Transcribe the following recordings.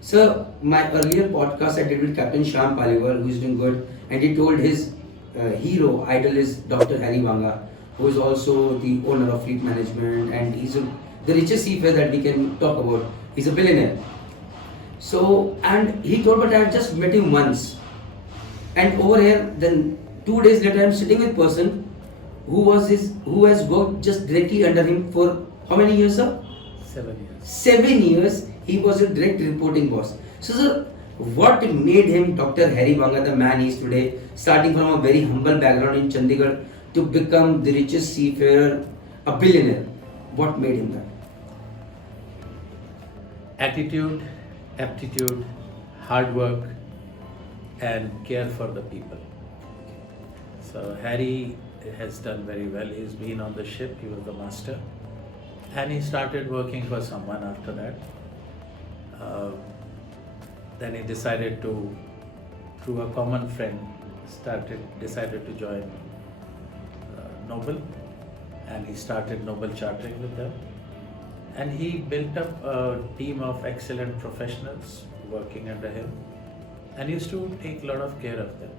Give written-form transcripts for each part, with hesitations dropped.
So my earlier podcast I did with Captain Sham Paliwal, who is doing good, and he told his hero idol is Dr. Harry Vanga, who is also the owner of Fleet Management, and the richest seafarer that we can talk about. He's a billionaire. So and he told, but I have just met him once, and over here, then 2 days later, I'm sitting with person who has worked just directly under him for how many years, sir? 7 years. 7 years. He was a direct reporting boss. So, sir, what made him Dr. Harry Vanga the man he is today, starting from a very humble background in Chandigarh to become the richest seafarer, a billionaire? What made him that? Attitude, aptitude, hard work, and care for the people. So Harry has done very well. He's been on the ship, he was the master, and he started working for someone after that. Then he decided to, through a common friend, decided to join Noble, and he started Noble Chartering with them. And he built up a team of excellent professionals working under him, and used to take a lot of care of them.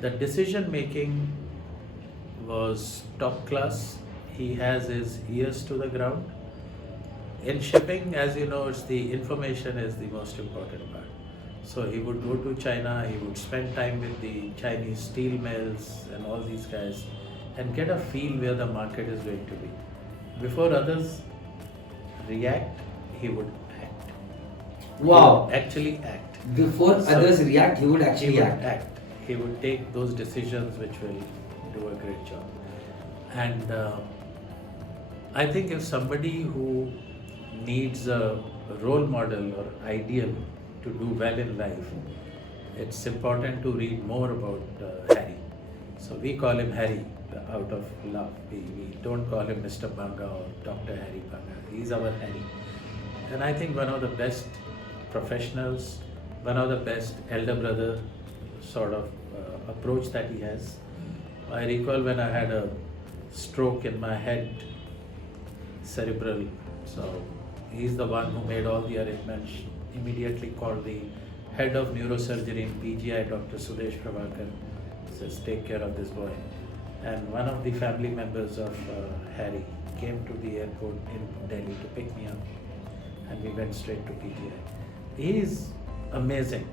The decision making was top class. He has his ears to the ground. In shipping, as you know, it's the information is the most important part. So he would go to China, he would spend time with the Chinese steel mills and all these guys and get a feel where the market is going to be. Before others react, he would act. Wow. He would actually act. Before So, others react, he would actually he would act. He would take those decisions which will do a great job. And I think if somebody who needs a role model or ideal to do well in life, it's important to read more about Harry. So we call him Harry out of love. We don't call him Mr. Banga or Dr. Harry Banga. He's our Harry. And I think one of the best professionals, one of the best elder brother sort of approach that he has. I recall when I had a stroke in my head, cerebral, so he's the one who made all the arrangements, immediately called the head of neurosurgery in PGI, Dr. Sudesh Prabhakar, says take care of this boy. And one of the family members of Harry came to the airport in Delhi to pick me up, and we went straight to PGI. He is amazing,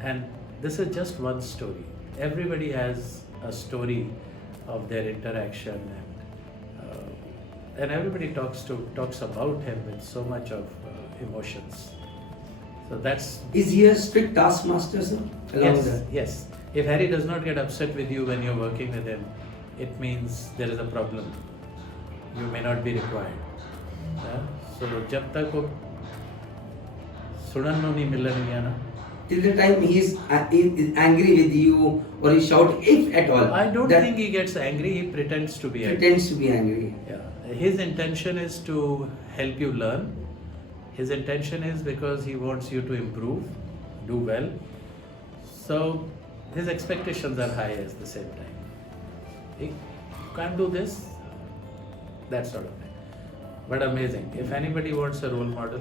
and this is just one story. Everybody has a story of their interaction, and everybody talks about him with so much of emotions. So that's Is he a strict taskmaster, sir? Along with that? yes. If Harry does not get upset with you when you're working with him, it means there is a problem. You may not be required. So जब तक वो सुनन नहीं मिलने नहीं आना. Till the time he is angry with you or he shout, if at all. I don't that think he gets angry. He pretends to be angry. pretends to be angry. Yeah. His intention is to help you learn. His intention is because he wants you to improve, do well. So his expectations are high at the same time. He can't do this, that sort of thing. But amazing. If anybody wants a role model,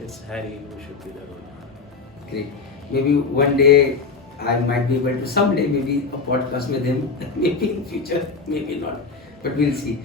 it's Harry who should be the role model. Great. Maybe one day I might be able to, someday maybe a podcast with him, maybe in future, maybe not. But we'll see.